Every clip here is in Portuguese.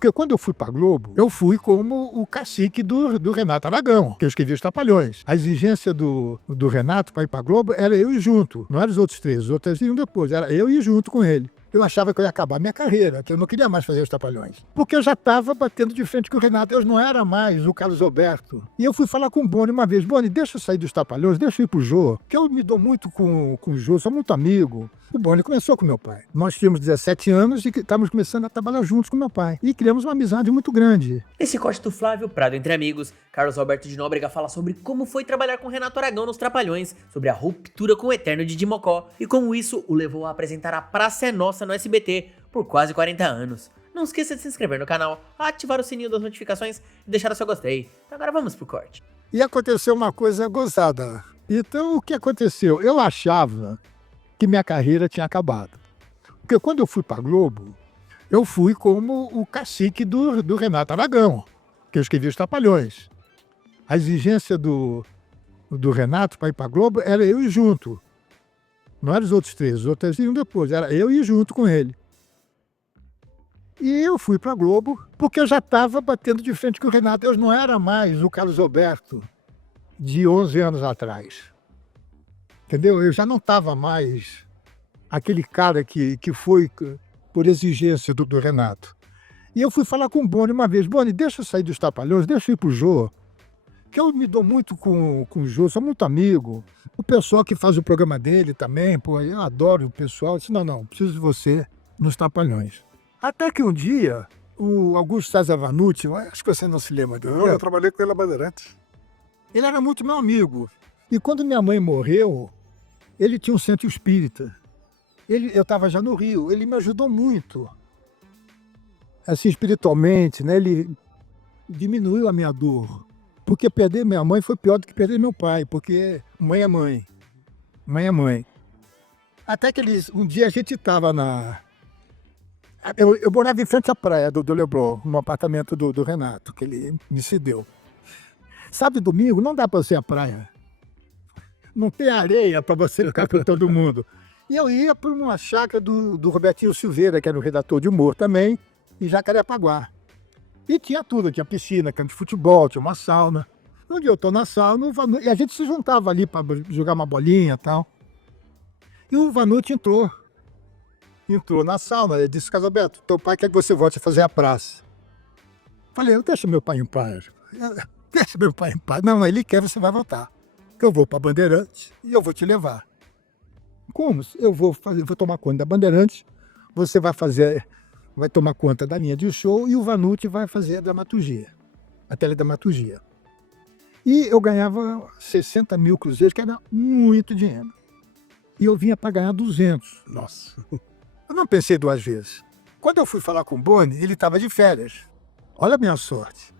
Porque quando eu fui para Globo, eu fui como o cacique do Renato Aragão, que eu escrevi Os Trapalhões. A exigência do Renato para ir para Globo era eu ir junto, não eram os outros três, os outros iam depois, era eu ir junto com ele. Eu achava que eu ia acabar minha carreira, que eu não queria mais fazer Os Trapalhões. Porque eu já estava batendo de frente com o Renato, eu não era mais o Carlos Alberto. E eu fui falar com o Boni uma vez: Boni, deixa eu sair dos Trapalhões, deixa eu ir pro Jô, que eu me dou muito com o Jô, sou muito amigo. O Boni começou com meu pai. Nós tínhamos 17 anos e estávamos começando a trabalhar juntos com meu pai. E criamos uma amizade muito grande. Nesse corte do Flávio Prado Entre Amigos, Carlos Alberto de Nóbrega fala sobre como foi trabalhar com Renato Aragão nos Trapalhões, sobre a ruptura com o eterno Didi Mocó e como isso o levou a apresentar A Praça é Nossa no SBT por quase 40 anos. Não esqueça de se inscrever no canal, ativar o sininho das notificações e deixar o seu gostei. Então agora vamos pro corte. E aconteceu uma coisa gozada. Então o que aconteceu? Eu achava que minha carreira tinha acabado. Porque quando eu fui para Globo, eu fui como o cacique do Renato Aragão, que eu escrevi Os Trapalhões. A exigência do Renato para ir para Globo era eu ir junto. Não eram os outros três, os outros iam depois, era eu ir junto com ele. E eu fui para Globo porque eu já estava batendo de frente com o Renato. Eu não era mais o Carlos Alberto de 11 anos atrás. Entendeu? Eu já não estava mais aquele cara que foi por exigência do Renato. E eu fui falar com o Boni uma vez: Boni, deixa eu sair dos Trapalhões, deixa eu ir pro Jô, que eu me dou muito com o Jô, sou muito amigo. O pessoal que faz o programa dele também, pô, eu adoro o pessoal. Eu disse: não, preciso de você nos Trapalhões. Até que um dia, o Augusto César Vanucci, acho que você não se lembra dele. Eu trabalhei com ele na Bandeirantes. Ele era muito meu amigo. E quando minha mãe morreu, ele tinha um centro espírita. Eu estava já no Rio, ele me ajudou muito. Assim, espiritualmente, né? Ele diminuiu a minha dor. Porque perder minha mãe foi pior do que perder meu pai, porque mãe é mãe. Mãe é mãe. Até que um dia a gente estava Eu morava em frente à praia do Leblon, no apartamento do Renato, que ele me cedeu. Sábado e domingo não dá para você ir à praia. Não tem areia para você ficar com todo mundo. E eu ia para uma chácara do Robertinho Silveira, que era o redator de humor também, em Jacarepaguá. E tinha tudo, tinha piscina, campo de futebol, tinha uma sauna. Um dia eu estou na sauna e a gente se juntava ali para jogar uma bolinha e tal. E o Vanucci entrou na sauna, ele disse: Carlos Alberto, teu pai quer que você volte a fazer a praça. Falei: deixa meu pai em paz. Deixa meu pai em paz. Não, ele quer, você vai voltar. Eu vou para Bandeirantes e eu vou te levar. Como? Eu vou tomar conta da Bandeirantes, você vai tomar conta da linha de show e o Vanucci vai fazer a dramaturgia, a teledramaturgia. E eu ganhava 60 mil cruzeiros, que era muito dinheiro. E eu vinha para ganhar 200. Nossa. Eu não pensei duas vezes. Quando eu fui falar com o Boni, ele estava de férias. Olha a minha sorte.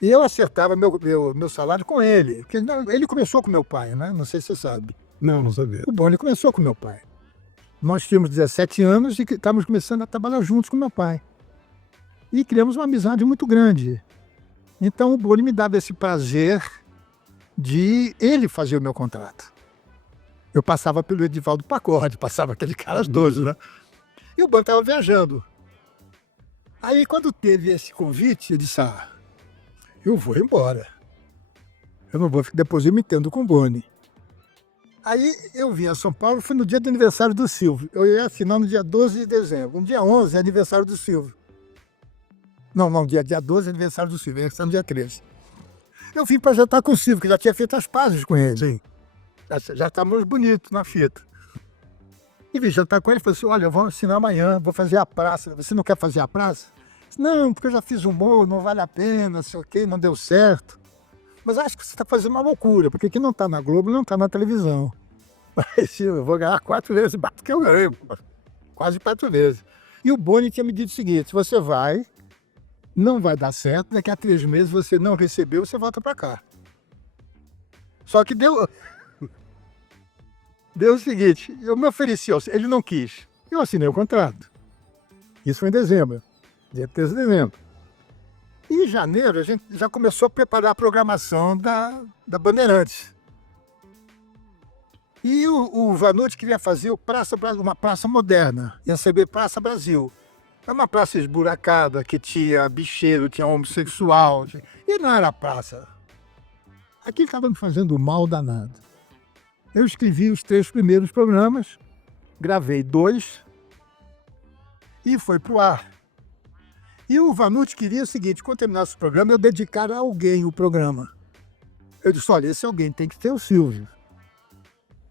E eu acertava meu salário com ele. Porque ele começou com meu pai, né? Não sei se você sabe. Não sabia. O Boni começou com meu pai. Nós tínhamos 17 anos e estávamos começando a trabalhar juntos com meu pai. E criamos uma amizade muito grande. Então o Boni me dava esse prazer de ele fazer o meu contrato. Eu passava pelo Edivaldo Pacorde, passava aquele cara doido, né? E o Boni estava viajando. Aí, quando teve esse convite, eu disse: eu vou embora. Eu não vou ficar. Depois eu me entendo com o Boni. Aí eu vim a São Paulo, foi no dia do aniversário do Silvio. Eu ia assinar no dia 12 de dezembro. No dia 11 é aniversário do Silvio. Não, dia 12 é aniversário do Silvio, é no dia 13. Eu vim para jantar com o Silvio, que já tinha feito as pazes com ele. Sim. Já estávamos bonitos na fita. E vim jantar com ele e falei assim: olha, vamos assinar amanhã, vou fazer a praça. Você não quer fazer a praça? Disse: não, porque eu já fiz humor, não vale a pena, não sei o quê, não deu certo. Mas acho que você está fazendo uma loucura, porque quem não está na Globo não está na televisão. Mas eu vou ganhar 4 vezes mais do que eu ganhei, quase 4 vezes. E o Boni tinha me dito o seguinte: você vai, não vai dar certo, daqui a 3 meses você não recebeu, você volta para cá. Só que deu o seguinte: eu me ofereci, ele não quis. Eu assinei o contrato. Isso foi em dezembro, dia 13 de dezembro. E em janeiro a gente já começou a preparar a programação da Bandeirantes. E o Vanucci queria fazer uma praça moderna, ia ser Praça Brasil. Era uma praça esburacada, que tinha bicheiro, tinha homossexual. E não era praça. Aquilo estava me fazendo mal danado. Eu escrevi os 3 primeiros programas, gravei 2 e foi pro ar. E o Vanucci queria o seguinte, quando terminasse o programa, eu dedicar a alguém o programa. Eu disse, olha, esse alguém tem que ser o Silvio.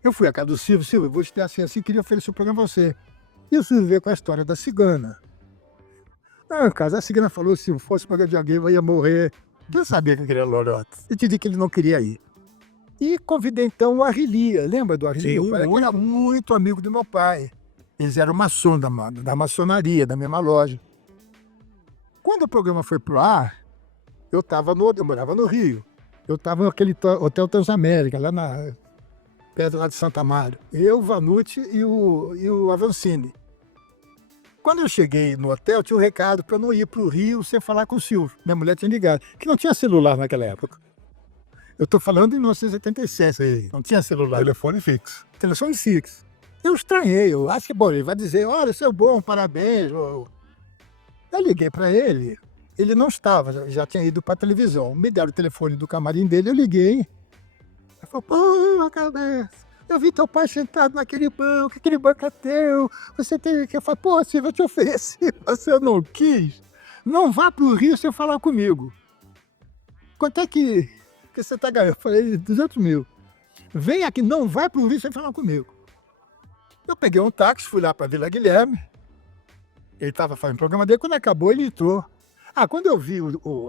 Eu fui à casa do Silvio, Silvio, eu vou te dar assim, queria oferecer o programa a você. E o Silvio veio com a história da cigana. Não, cara, a cigana falou, se fosse programa de alguém, eu ia morrer. Eu sabia que queria lorota. Eu te disse que ele não queria ir. E convidei então o Arrilia, lembra do Arrilia? Sim, Ele era muito amigo do meu pai. Eles eram maçom da maçonaria, da mesma loja. Quando o programa foi pro ar, eu morava no Rio. Eu estava naquele Hotel Transamérica, perto lá de Santa Mário. Eu, o Vanucci e o Avancini. Quando eu cheguei no hotel, tinha um recado para eu não ir para o Rio sem falar com o Silvio. Minha mulher tinha ligado, que não tinha celular naquela época. Eu estou falando em 1987, não tinha celular. Telefone fixo. Telefone fixo. Eu estranhei, eu acho que, bom, ele vai dizer, olha, seu bom, parabéns. Eu liguei para ele, ele não estava, já tinha ido para a televisão. Me deram o telefone do camarim dele, eu liguei. Ele falou, pô, cabeça, eu vi teu pai sentado naquele banco, aquele banco é teu, você tem que... Eu falei, pô, Silvio, eu te ofereci, você não quis, não vá para o Rio sem falar comigo. Quanto é que você está ganhando? Eu falei, 200 mil. Vem aqui, não vai para o Rio sem falar comigo. Eu peguei um táxi, fui lá para Vila Guilherme, ele estava fazendo o programa dele, quando acabou ele entrou. Quando eu vi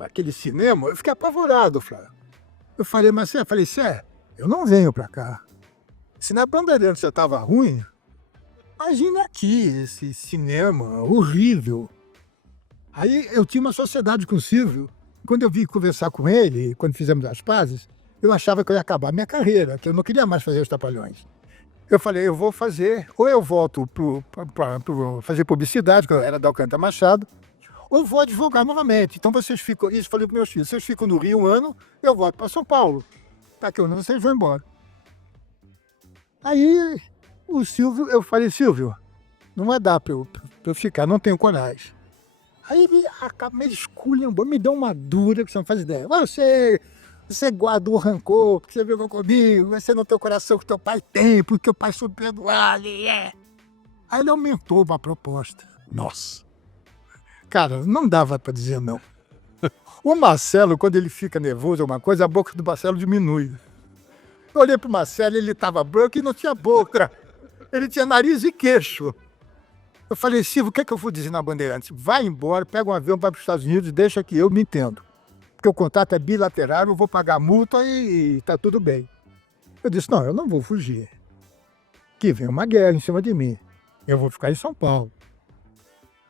aquele cinema, eu fiquei apavorado, Flávio. Eu falei, mas Sé, eu não venho para cá. Se na Bandeirantes já estava ruim, imagina aqui esse cinema horrível. Aí eu tinha uma sociedade com o Silvio. Quando eu vim conversar com ele, quando fizemos as pazes, eu achava que eu ia acabar a minha carreira, que eu não queria mais fazer os Trapalhões. Eu falei, eu vou fazer, ou eu volto para fazer publicidade, que eu era da Alcântara Machado, ou eu vou advogar novamente. Então vocês ficam, isso eu falei para meus filhos, vocês ficam no Rio um ano, eu volto para São Paulo. Daqui a um ano vocês vão embora. Aí o Silvio, eu falei, Silvio, não vai dar para eu ficar, não tenho coragem. Aí ele acaba meio esculhambou, me deu uma dura, que você não faz ideia. Você guardou rancor, porque você brigou comigo, você não tem o coração que teu pai tem, porque o pai soube perdoar. Aí ele aumentou uma proposta. Nossa. Cara, não dava para dizer não. O Marcelo, quando ele fica nervoso, alguma coisa, a boca do Marcelo diminui. Eu olhei pro Marcelo, ele estava branco e não tinha boca. Ele tinha nariz e queixo. Eu falei, Silvio, o que é que eu vou dizer na Bandeirantes? Vai embora, pega um avião, vai para os Estados Unidos e deixa que eu me entendo. Porque o contrato é bilateral, eu vou pagar a multa e tá tudo bem. Eu disse, não, eu não vou fugir. Que vem uma guerra em cima de mim. Eu vou ficar em São Paulo.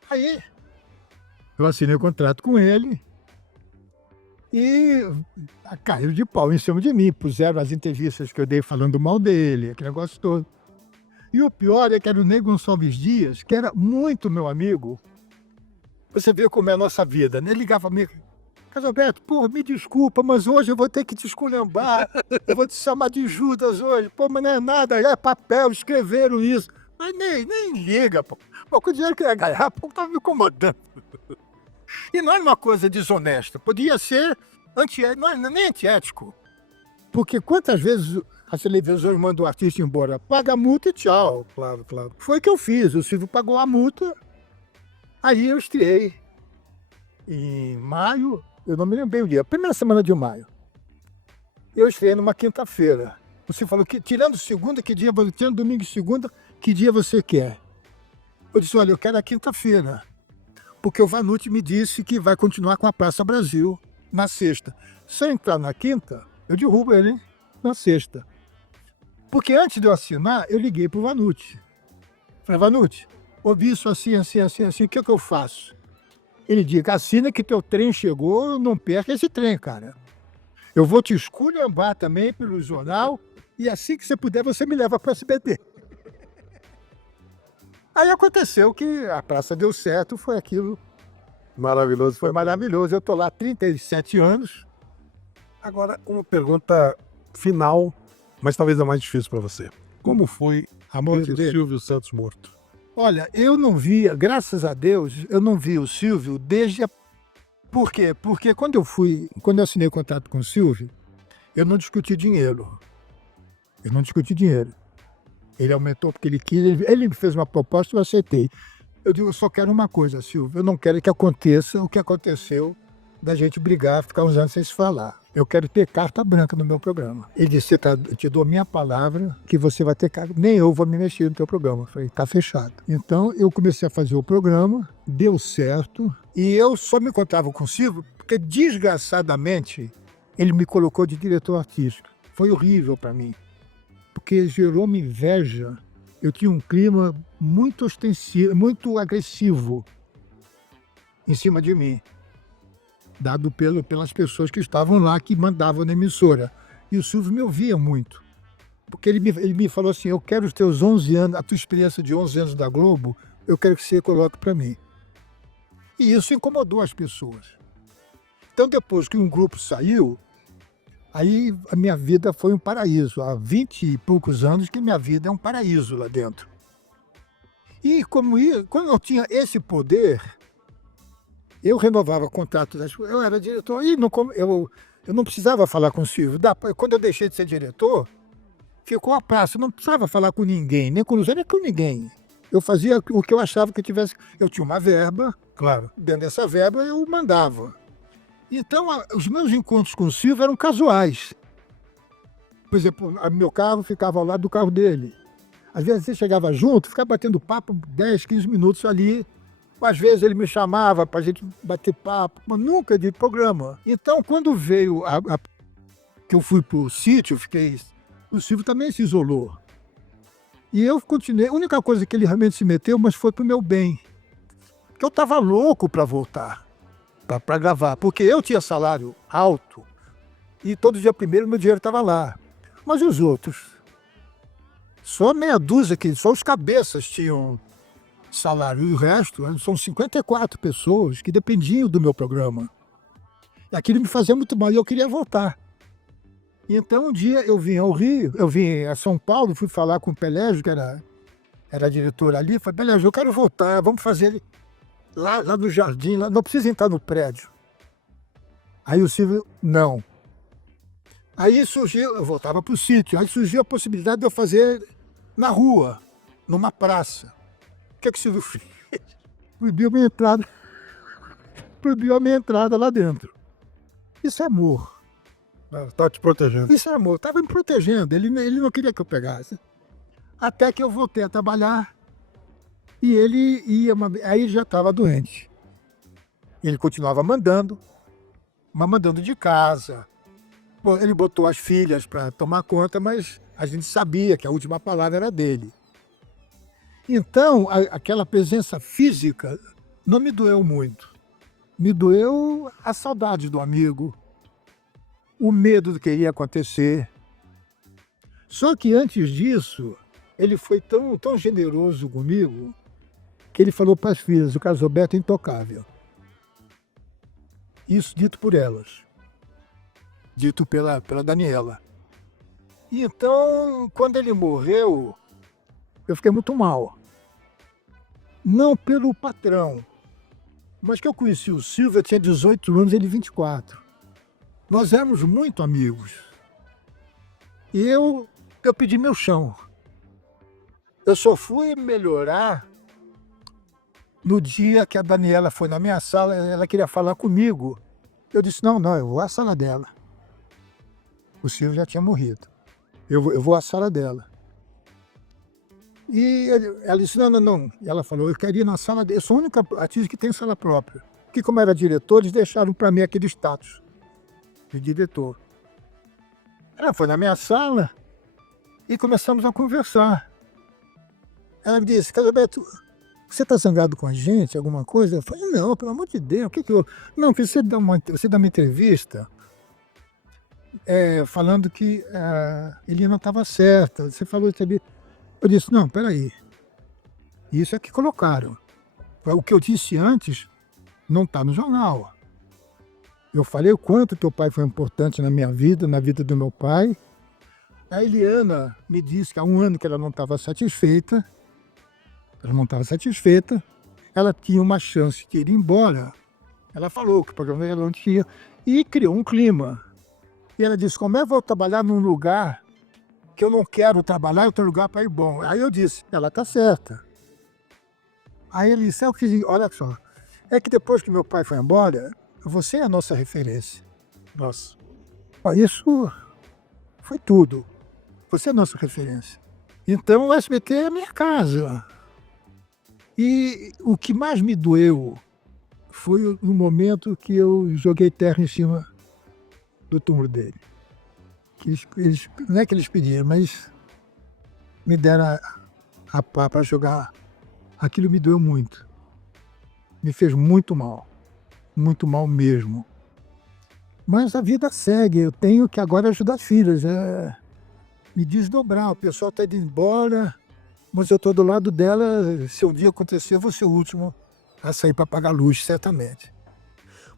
Aí, eu assinei o contrato com ele e caiu de pau em cima de mim. Puseram as entrevistas que eu dei falando mal dele, aquele negócio todo. E o pior é que era o Ney Gonçalves Dias, que era muito meu amigo. Você vê como é a nossa vida, né? Ele ligava me, Casalberto, pô, me desculpa, mas hoje eu vou ter que te esculhambar. Eu vou te chamar de Judas hoje. Pô, mas não é nada, é papel, escreveram isso. Mas nem liga, pô. Pô, com o dinheiro que eu ia ganhar, pô, tava me incomodando. E não era uma coisa desonesta, podia ser não é nem antiético. Porque quantas vezes a televisão manda o artista embora? Paga a multa e tchau. Claro, claro. Foi o que eu fiz, o Silvio pagou a multa, aí eu estreiei. Em maio, eu não me lembro bem o dia, primeira semana de maio. Eu estreiei numa quinta-feira. Você falou que tirando segunda, que dia, tirando domingo e segunda, que dia você quer? Eu disse, olha, eu quero a quinta-feira. Porque o Vanucci me disse que vai continuar com a Praça Brasil na sexta. Se eu entrar na quinta, eu derrubo ele, hein? Na sexta. Porque antes de eu assinar, eu liguei para o Vanucci. Falei, Vanucci, ouvi isso assim, o que é que eu faço? Ele diz, assina que teu trem chegou, não perca esse trem, cara. Eu vou te esculhambar também pelo jornal e assim que você puder, você me leva para o SBT. Aí aconteceu que a praça deu certo, foi aquilo. Maravilhoso. Foi maravilhoso. Eu estou lá há 37 anos. Agora, uma pergunta final, mas talvez a mais difícil para você. Como foi A morte ver o dele. Silvio Santos morto? Olha, eu não via, graças a Deus, eu não vi o Silvio desde a... Por quê? Porque quando eu assinei o contrato com o Silvio, eu não discuti dinheiro. Eu não discuti dinheiro. Ele aumentou porque ele quis, ele me fez uma proposta, eu aceitei. Eu digo, eu só quero uma coisa, Silvio, eu não quero que aconteça o que aconteceu da gente brigar, ficar uns anos sem se falar. Eu quero ter carta branca no meu programa. Ele disse, eu te dou minha palavra que você vai ter carta, nem eu vou me mexer no teu programa. Eu falei, tá fechado. Então eu comecei a fazer o programa, deu certo, e eu só me encontrava com o Silvio porque, desgraçadamente, ele me colocou de diretor artístico. Foi horrível para mim, porque gerou uma inveja. Eu tinha um clima muito ostensivo, muito agressivo em cima de mim, dado pelas pessoas que estavam lá, que mandavam na emissora. E o Silvio me ouvia muito, porque ele me falou assim, eu quero os teus 11 anos, a tua experiência de 11 anos da Globo, eu quero que você coloque para mim. E isso incomodou as pessoas. Então, depois que um grupo saiu, aí a minha vida foi um paraíso. Há 20 e poucos anos que minha vida é um paraíso lá dentro. E quando eu tinha esse poder, eu renovava contrato das pessoas. Eu era diretor e eu não precisava falar com o Silvio. Quando eu deixei de ser diretor, ficou a praça. Eu não precisava falar com ninguém, nem com o Luzia, nem com ninguém. Eu fazia o que eu achava que eu tivesse. Eu tinha uma verba, Claro. dentro dessa verba eu mandava. Então, os meus encontros com o Silvio eram casuais. Por exemplo, meu carro ficava ao lado do carro dele. Às vezes você chegava junto, ficava batendo papo 10, 15 minutos ali. Às vezes ele me chamava para a gente bater papo, mas nunca de programa. Então, quando veio que eu fui para o sítio, o Silvio também se isolou. E eu continuei. A única coisa que ele realmente se meteu, mas foi para o meu bem. Porque eu estava louco para voltar, para gravar. Porque eu tinha salário alto e todo dia primeiro meu dinheiro estava lá. Mas e os outros? Só meia dúzia, só os cabeças tinham salário. E o resto, são 54 pessoas que dependiam do meu programa. E aquilo me fazia muito mal e eu queria voltar. E então um dia eu vim ao Rio, eu vim a São Paulo, fui falar com o Pelégio, que era diretor ali, falei, Pelégio, eu quero voltar, vamos fazer lá no jardim, lá, não precisa entrar no prédio. Aí o Silvio, não. Aí surgiu, eu voltava para o sítio, aí surgiu a possibilidade de eu fazer na rua, numa praça. O que o Silvio fez? Proibiu a minha entrada lá dentro. Isso é amor. Tá te protegendo. Isso é amor. Estava me protegendo, ele não queria que eu pegasse. Até que eu voltei a trabalhar e ele aí já estava doente. Ele continuava mandando, mas mandando de casa. Bom, ele botou as filhas para tomar conta, mas a gente sabia que a última palavra era dele. Então, aquela presença física não me doeu muito. Me doeu a saudade do amigo, o medo do que ia acontecer. Só que antes disso, ele foi tão generoso comigo que ele falou para as filhas, o Carlos Alberto é intocável. Isso dito por elas, dito pela Daniela. E então, quando ele morreu, eu fiquei muito mal. Não pelo patrão, mas que eu conheci o Silvio, eu tinha 18 anos, ele 24. Nós éramos muito amigos. E eu pedi meu chão. Eu só fui melhorar no dia que a Daniela foi na minha sala, ela queria falar comigo. Eu disse, não, eu vou à sala dela. O Silvio já tinha morrido. Eu vou à sala dela. E ela disse, não. E ela falou, eu queria ir na sala dela. Eu sou a única artista que tem sala própria. Porque como era diretor, eles deixaram para mim aquele status de diretor. Ela foi na minha sala e começamos a conversar. Ela me disse, Carlos Alberto, você está zangado com a gente, alguma coisa? Eu falei, não, pelo amor de Deus, o que eu... Não, porque você dá uma entrevista falando que ele não estava certo. Você falou isso ali. Eu disse, não, peraí. Isso é que colocaram. O que eu disse antes não está no jornal. Eu falei o quanto teu pai foi importante na minha vida, na vida do meu pai. A Eliana me disse que há um ano que ela não estava satisfeita. Ela não estava satisfeita. Ela tinha uma chance de ir embora. Ela falou que o programa ela não tinha. E criou um clima. E ela disse, como é que eu vou trabalhar num lugar que eu não quero trabalhar, outro lugar para ir bom? Aí eu disse, ela está certa. Aí ele disse, olha só, é que depois que meu pai foi embora, você é a nossa referência. Nossa. Ó, isso foi tudo. Você é a nossa referência. Então o SBT é a minha casa. E o que mais me doeu foi no momento que eu joguei terra em cima do túmulo dele. Não é que eles pediram, mas me deram a pá para jogar. Aquilo me doeu muito. Me fez muito mal mesmo. Mas a vida segue, eu tenho que agora ajudar as filhas, me desdobrar. O pessoal está indo embora, mas eu estou do lado dela. Se um dia acontecer, eu vou ser o último a sair para pagar luz, certamente.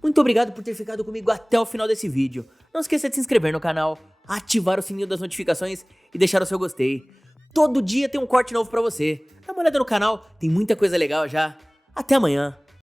Muito obrigado por ter ficado comigo até o final desse vídeo. Não esqueça de se inscrever no canal, ativar o sininho das notificações e deixar o seu gostei. Todo dia tem um corte novo pra você. Dá uma olhada no canal, tem muita coisa legal já. Até amanhã.